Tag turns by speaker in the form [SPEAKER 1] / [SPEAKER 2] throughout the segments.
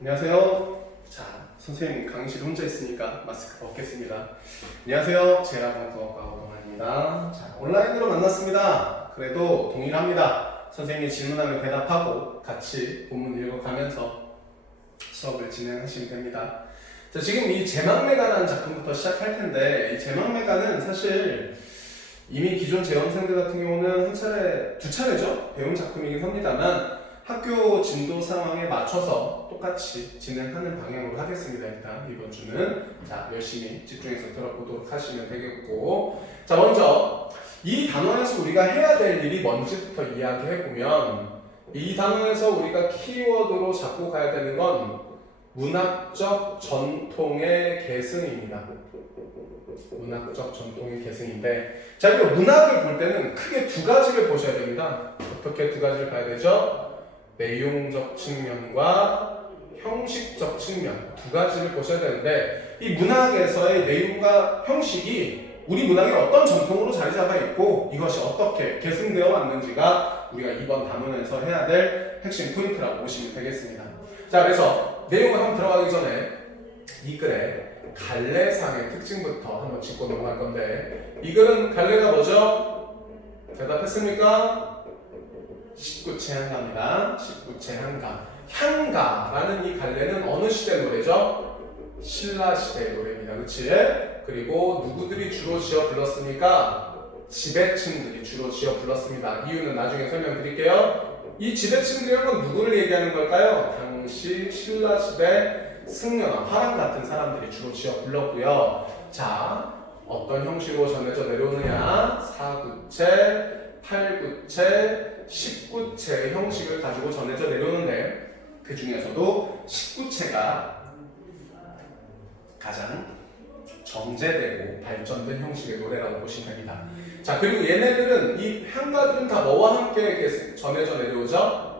[SPEAKER 1] 안녕하세요. 자, 선생님 강의실 혼자 있으니까 마스크 벗겠습니다. 안녕하세요. 제라공부학과 오동환입니다. 자, 온라인으로 만났습니다. 그래도 동일합니다. 선생님이 질문하면 대답하고 같이 본문 읽어가면서 수업을 진행하시면 됩니다. 자, 지금 이 제망매가라는 작품부터 시작할 텐데 이 제망매가는 사실 이미 기존 재원생들 같은 경우는 한 차례, 두 차례죠? 배운 작품이긴 합니다만 학교 진도 상황에 맞춰서 똑같이 진행하는 방향으로 하겠습니다. 일단 이번 주는 자 열심히 집중해서 들어보도록 하시면 되겠고 자 먼저 이 단원에서 우리가 해야 될 일이 뭔지부터 이야기해 보면 이 단원에서 우리가 키워드로 잡고 가야 되는 건 문학적 전통의 계승입니다. 문학적 전통의 계승인데 자 그리고 문학을 볼 때는 크게 두 가지를 보셔야 됩니다. 어떻게 두 가지를 봐야 되죠? 내용적 측면과 형식적 측면 두 가지를 보셔야 되는데 이 문학에서의 내용과 형식이 우리 문학의 어떤 전통으로 자리 잡아 있고 이것이 어떻게 계승되어 왔는지가 우리가 이번 단원에서 해야 될 핵심 포인트라고 보시면 되겠습니다. 자 그래서 내용을 한번 들어가기 전에 이 글의 갈래상의 특징부터 한번 짚고 넘어갈 건데 이 글은 갈래가 뭐죠? 대답했습니까? 19채 한가입니다. 19채 한가. 향가라는 이 갈래는 어느 시대 노래죠? 신라 시대 노래입니다. 그치? 그리고 누구들이 주로 지어 불렀습니까? 지배층들이 주로 지어 불렀습니다. 이유는 나중에 설명드릴게요. 이 지배층들은 건 누구를 얘기하는 걸까요? 당시 신라 시대 승려나 화랑 같은 사람들이 주로 지어 불렀고요. 자, 어떤 형식으로 전해져 내려오느냐? 사구채, 팔구채, 19채의 형식을 가지고 전해져 내려오는데 그 중에서도 19채가 가장 정제되고 발전된 형식의 노래라고 보시면 됩니다. 자 그리고 얘네들은 이 향가들은 다 뭐와 함께 전해져 내려오죠?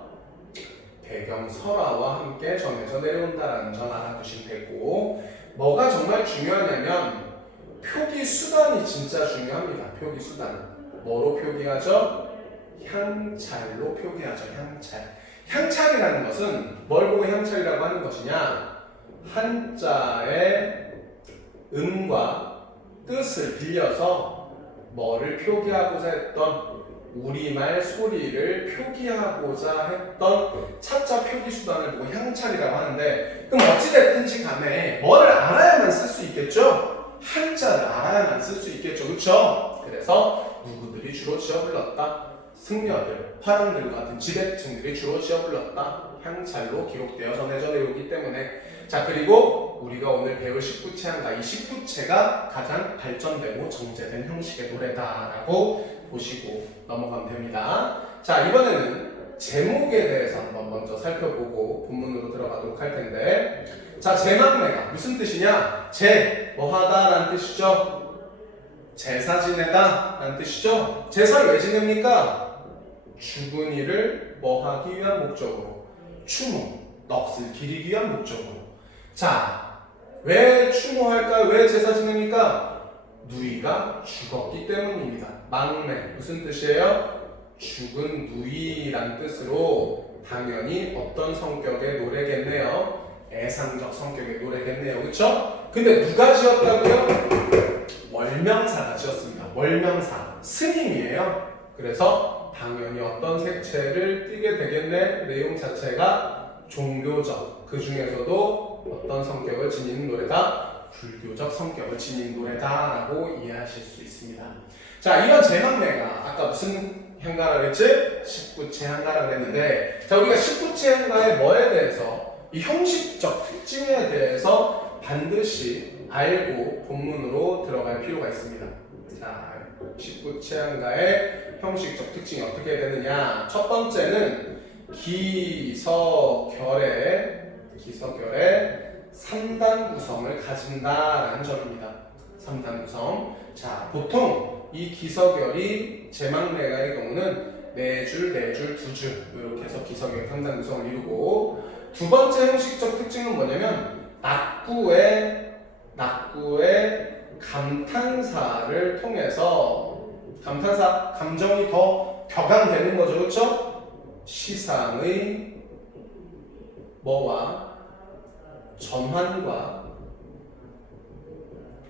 [SPEAKER 1] 배경 설화와 함께 전해져 내려온다라는 점 알아두시면 되고 뭐가 정말 중요하냐면 표기 수단이 진짜 중요합니다. 표기 수단 뭐로 표기하죠? 향찰로 표기하죠. 향찰. 향찰이라는 것은 뭘 보고 향찰이라고 하는 것이냐? 한자의 음과 뜻을 빌려서 뭐를 표기하고자 했던 우리말 소리를 표기하고자 했던 차자 표기 수단을 보고 향찰이라고 하는데 그럼 어찌됐든지 간에 뭐를 알아야만 쓸 수 있겠죠? 한자를 알아야만 쓸 수 있겠죠. 그렇죠? 그래서 누구들이 주로 지어 불렀다? 승려들, 화랑들 같은 지배층들이 주로 지어 불렀다. 향찰로 기록되어 전해져 내려오기 때문에 자 그리고 우리가 오늘 배울 19채 한가 이 19채가 가장 발전되고 정제된 형식의 노래다라고 보시고 넘어가면 됩니다. 자 이번에는 제목에 대해서 한번 먼저 살펴보고 본문으로 들어가도록 할 텐데 자 제망매가 무슨 뜻이냐? 제 뭐하다라는 뜻이죠. 제사 지내다 라는 뜻이죠. 제사를 왜 지냅니까? 죽은 이를 뭐 하기 위한 목적으로 추모, 넋을 기리기 위한 목적으로 자, 왜 추모할까요? 왜 제사 지냅니까? 누이가 죽었기 때문입니다. 망매 무슨 뜻이에요? 죽은 누이란 뜻으로 당연히 어떤 성격의 노래겠네요. 애상적 성격의 노래겠네요. 그렇죠? 근데 누가 지었다고요? 월명사가 지었습니다. 월명사 스님이에요. 그래서 당연히 어떤 색채를 띠게 되겠네. 내용 자체가 종교적 그 중에서도 어떤 성격을 지닌 노래다. 불교적 성격을 지닌 노래다라고 이해하실 수 있습니다. 자 이런 제망매가 아까 무슨 향가라 그랬지? 19채 향가라 그랬는데 자 우리가 19채 향가의 뭐에 대해서 이 형식적 특징에 대해서 반드시 알고 본문으로 들어갈 필요가 있습니다. 자 19채 향가의 형식적 특징이 어떻게 되느냐 첫 번째는 기서결의 기서결의 3단 구성을 가진다라는 점입니다. 3단 구성. 자, 보통 이 기서결이 제망매가의 경우는 네 줄, 네 줄, 두 줄 이렇게 해서 기서결 3단 구성을 이루고 두 번째 형식적 특징은 뭐냐면 낙구의 낙구의 감탄사를 통해서 감탄사 감정이 더 격앙되는 거죠, 그렇죠? 시상의 뭐와 전환과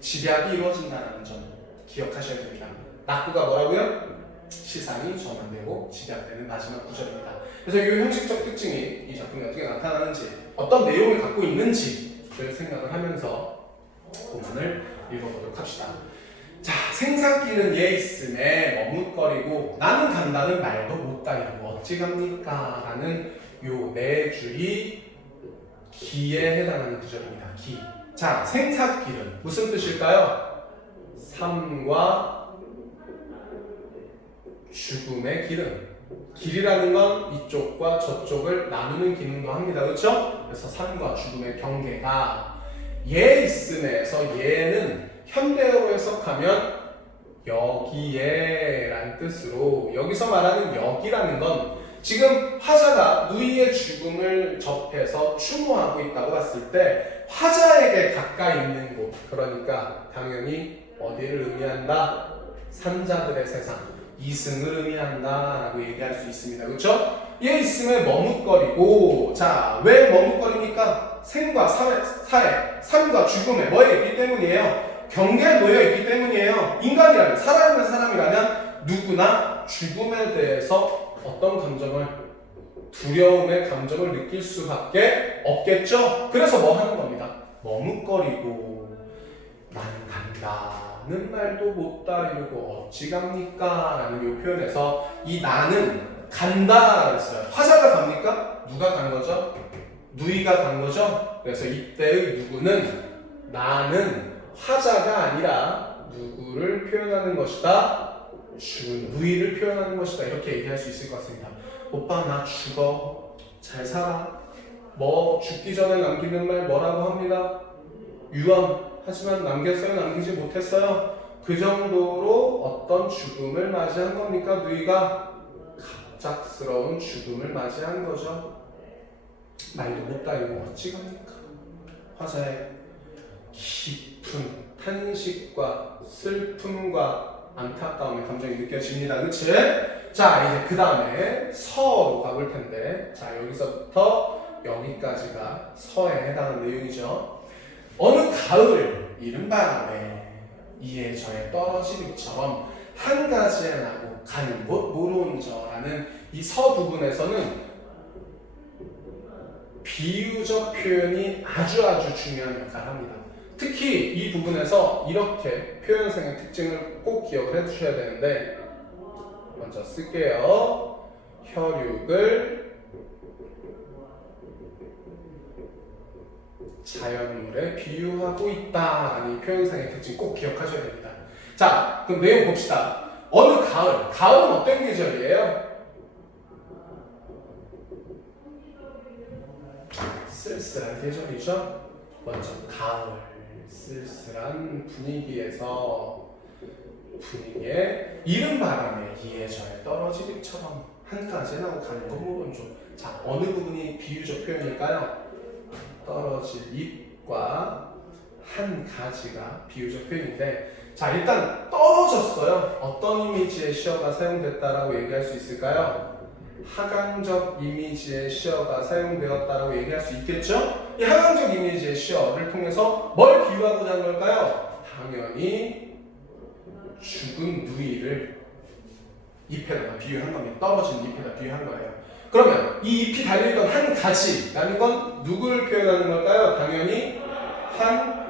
[SPEAKER 1] 집약이 이루어진다는 점 기억하셔야 됩니다. 낙구가 뭐라고요? 시상이 전환되고 집약되는 마지막 구절입니다. 그래서 이 형식적 특징이 이 작품에 어떻게 나타나는지 어떤 내용을 갖고 있는지를 생각을 하면서 본문을 읽어보도록 합시다. 자, 생산기는 얘 있음에 머뭇거리고 나는 간다는 말도 못다 이러고 어찌 갑니까? 라는 요네 줄이 기에 해당하는 구절입니다. 기. 자, 생사기는 무슨 뜻일까요? 삶과 죽음의 기름. 길이라는 건 이쪽과 저쪽을 나누는 기능도 합니다. 그렇죠? 그래서 삶과 죽음의 경계가 예 있음에서 예는 현대어로 해석하면 여기에라는 뜻으로 여기서 말하는 여기라는 건 지금 화자가 누이의 죽음을 접해서 추모하고 있다고 봤을 때 화자에게 가까이 있는 곳 그러니까 당연히 어디를 의미한다? 산자들의 세상 이승을 의미한다라고 얘기할 수 있습니다. 그렇죠? 얘 있음에 머뭇거리고 자 왜 머뭇거립니까? 생과 사회, 사회, 삶과 죽음에 뭐에 있기 때문이에요. 경계에 놓여 있기 때문이에요. 인간이라면 살아있는 사람이라면 누구나 죽음에 대해서 어떤 감정을 두려움의 감정을 느낄 수밖에 없겠죠. 그래서 뭐 하는 겁니다. 머뭇거리고 난 간다는 말도 못다 이러고 어찌 갑니까? 라는 이 표현에서 이 나는 간다 그랬어요. 화자가 갑니까? 누가 간 거죠? 누이가 간 거죠? 그래서 이때의 누구는 나는 화자가 아니라 누구를 표현하는 것이다. 죽은 누이를 표현하는 것이다. 이렇게 얘기할 수 있을 것 같습니다. 오빠 나 죽어. 잘 살아. 뭐 죽기 전에 남기는 말 뭐라고 합니다. 유언. 하지만 남겼어요? 남기지 못했어요? 그 정도로 어떤 죽음을 맞이한 겁니까? 누이가 갑작스러운 죽음을 맞이한 거죠. 말도 못 달고 어찌 갑니까? 화자의 깊은 탄식과 슬픔과 안타까움의 감정이 느껴집니다. 그치? 자, 이제 그 다음에 서로 가볼 텐데, 자, 여기서부터 여기까지가 서에 해당하는 내용이죠. 어느 가을, 이른 바람에 이에 저에 떨어지기처럼 한 가지에 나고 가는 곳 모르온저라는 이 서 부분에서는 비유적 표현이 아주 아주 중요한 역할을 합니다. 특히 이 부분에서 이렇게 표현성의 특징을 꼭 기억을 해두셔야 되는데 먼저 쓸게요. 혈육을 자연물에 비유하고 있다라는 이 표현상의 특징 꼭 기억하셔야 됩니다. 자, 그럼 내용 봅시다. 어느 가을, 가을은 어떤 계절이에요? 쓸쓸한 계절이죠. 먼저 가을 쓸쓸한 분위기에서 분위기에 이른 바람에 이해저에 떨어지기처럼 한 가지 나고 가는 거 모른죠. 자 어느 부분이 비유적 표현일까요? 떨어질 잎과 한 가지가 비유적 표현인데 자 일단 떨어졌어요. 어떤 이미지의 시어가 사용됐다라고 얘기할 수 있을까요? 하강적 이미지의 시어가 사용되었다라고 얘기할 수 있겠죠? 이 하강적 이미지의 시어를 통해서 뭘 비유하고자 하는 걸까요? 당연히 죽은 누이를 잎에다가 비유한 겁니다. 떨어진 잎에다 비유한 거예요. 그러면 이 잎이 달려있던 한 가지라는 건 누구를 표현하는 걸까요? 당연히 한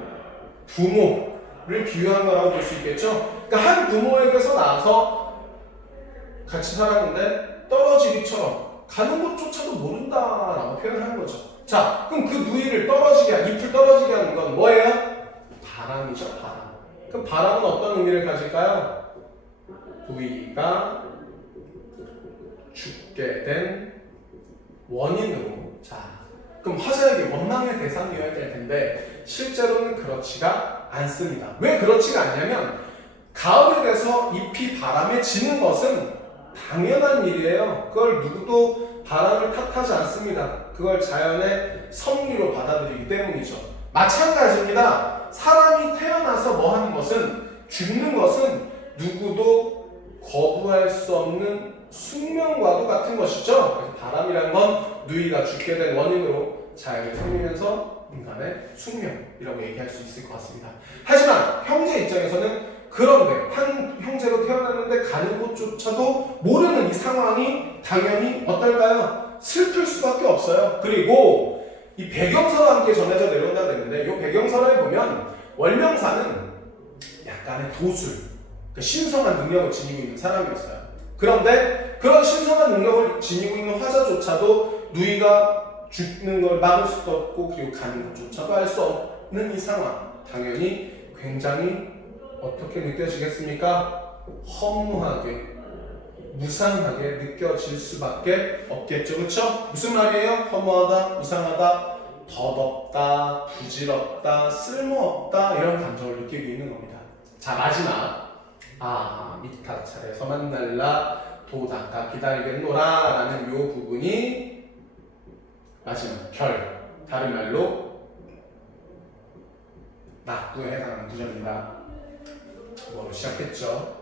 [SPEAKER 1] 부모를 비유한 거라고 볼 수 있겠죠? 그러니까 한 부모에게서 나와서 같이 살았는데 떨어지기처럼 가는 곳조차도 모른다라고 표현을 하는 거죠. 자, 그럼 그 누이를 떨어지게, 한- 잎을 떨어지게 하는 건 뭐예요? 바람이죠, 바람. 그럼 바람은 어떤 의미를 가질까요? 누이가 죽게 된 원인으로. 자, 그럼 화자에게 원망의 대상이어야 될 텐데 실제로는 그렇지가 않습니다. 왜 그렇지가 않냐면 가을에 돼서 잎이 바람에 지는 것은 당연한 일이에요. 그걸 누구도 바람을 탓하지 않습니다. 그걸 자연의 섭리로 받아들이기 때문이죠. 마찬가지입니다. 사람이 태어나서 뭐 하는 것은 죽는 것은 누구도 거부할 수 없는 숙명과도 같은 것이죠. 바람이란 건 누이가 죽게 된 원인으로 자연에 생기면서 인간의 숙명이라고 얘기할 수 있을 것 같습니다. 하지만 형제 입장에서는 그런데 한 형제로 태어났는데 가는 곳조차도 모르는 이 상황이 당연히 어떨까요? 슬플 수밖에 없어요. 그리고 이 배경사와 함께 전해져 내려온다 그랬는데 이 배경사를 보면 월명사는 약간의 도술, 그 신성한 능력을 지니고 있는 사람이었어요. 그런데 그런 신성한 능력을 지니고 있는 화자조차도 누이가 죽는 걸 막을 수도 없고 그리고 가는 것조차도 할수 없는 이 상황 당연히 굉장히 어떻게 느껴지겠습니까? 허무하게 무상하게 느껴질 수밖에 없겠죠 그렇죠? 무슨 말이에요? 허무하다, 무상하다, 덧없다, 부질없다, 쓸모없다 이런 감정을 느끼고 있는 겁니다 자 마지막 아 미타찰에서 만날라 도닦아 기다리겠노라 라는 요 부분이 마지막 결. 다른 말로 낙구에 해당하는 구절입니다. 뭐로 시작했죠?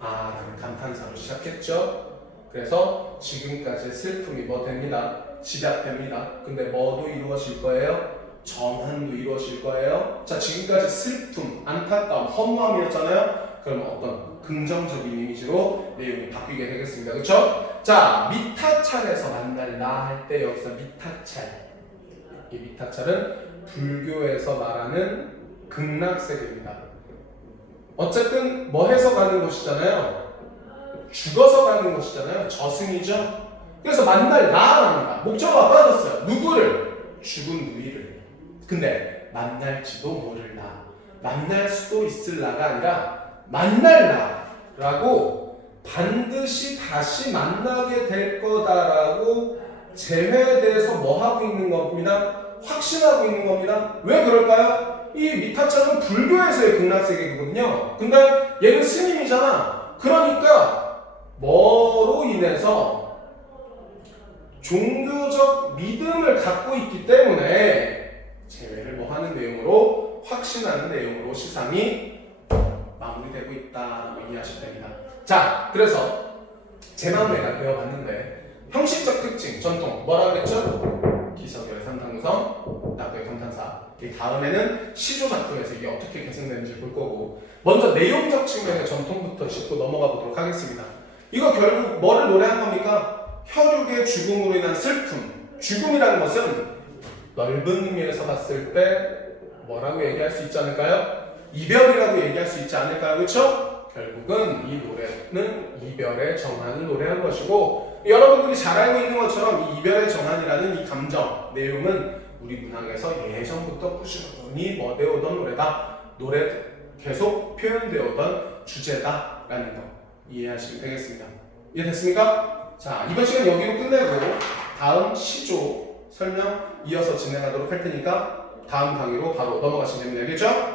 [SPEAKER 1] 아 라는 감탄사로 시작했죠? 그래서 지금까지의 슬픔이 뭐 됩니다? 집약됩니다. 근데 뭐도 이루어질 거예요? 정한도 이루어질 거예요? 자 지금까지 슬픔 안타까움 허무함이었잖아요 그럼 어떤 긍정적인 이미지로 내용이 바뀌게 되겠습니다 그렇죠 자 미타찰에서 만날라 할 때 여기서 미타찰 이 미타찰은 불교에서 말하는 극락세계입니다 어쨌든 뭐 해서 가는 곳이잖아요. 죽어서 가는 곳이잖아요. 저승이죠. 그래서 만날 나랍니다. 목적어가 빠졌어요. 누구를? 죽은 누이를. 근데 만날지도 모를 나. 만날 수도 있을 나가 아니라 만날 나라고 반드시 다시 만나게 될 거다라고 제외돼서 뭐 하고 있는 겁니다. 확신하고 있는 겁니다. 왜 그럴까요? 이 미타차는 불교에서의 극락세계거든요. 근데 얘는 스님이잖아. 그러니까 뭐로 인해서 종교적 믿음을 갖고 있기 때문에 제외를 뭐 하는 내용으로 확신하는 내용으로 시상이 마무리되고 있다라고 이해하시면 됩니다. 자, 그래서 제 마음 내가 배워봤는데 형식적 특징, 전통 뭐라고 했죠? 기석열의 삼탕구성, 낙도의 감탄사. 이 다음에는 시조 작품에서 이게 어떻게 개성되는지 볼 거고 먼저 내용적 측면의 전통부터 짚고 넘어가 보도록 하겠습니다. 이거 결국 뭐를 노래한 겁니까? 혈육의 죽음으로 인한 슬픔. 죽음이라는 것은 넓은 의미에서 봤을 때 뭐라고 얘기할 수 있지 않을까요? 이별이라고 얘기할 수 있지 않을까요? 그렇죠? 결국은 이 노래는 이별의 정한을 노래한 것이고 여러분들이 잘 알고 있는 것처럼 이 이별의 정한이라는 이 감정 내용은 우리 문학에서 예전부터 꾸준히 뭐되어오던 노래다 노래 계속 표현되어 오던 주제다라는 거 이해하시면 되겠습니다 이해됐습니까? 자 이번 시간 여기로 끝내고 다음 시조 설명 이어서 진행하도록 할 테니까 다음 강의로 바로 넘어가시면 알겠죠?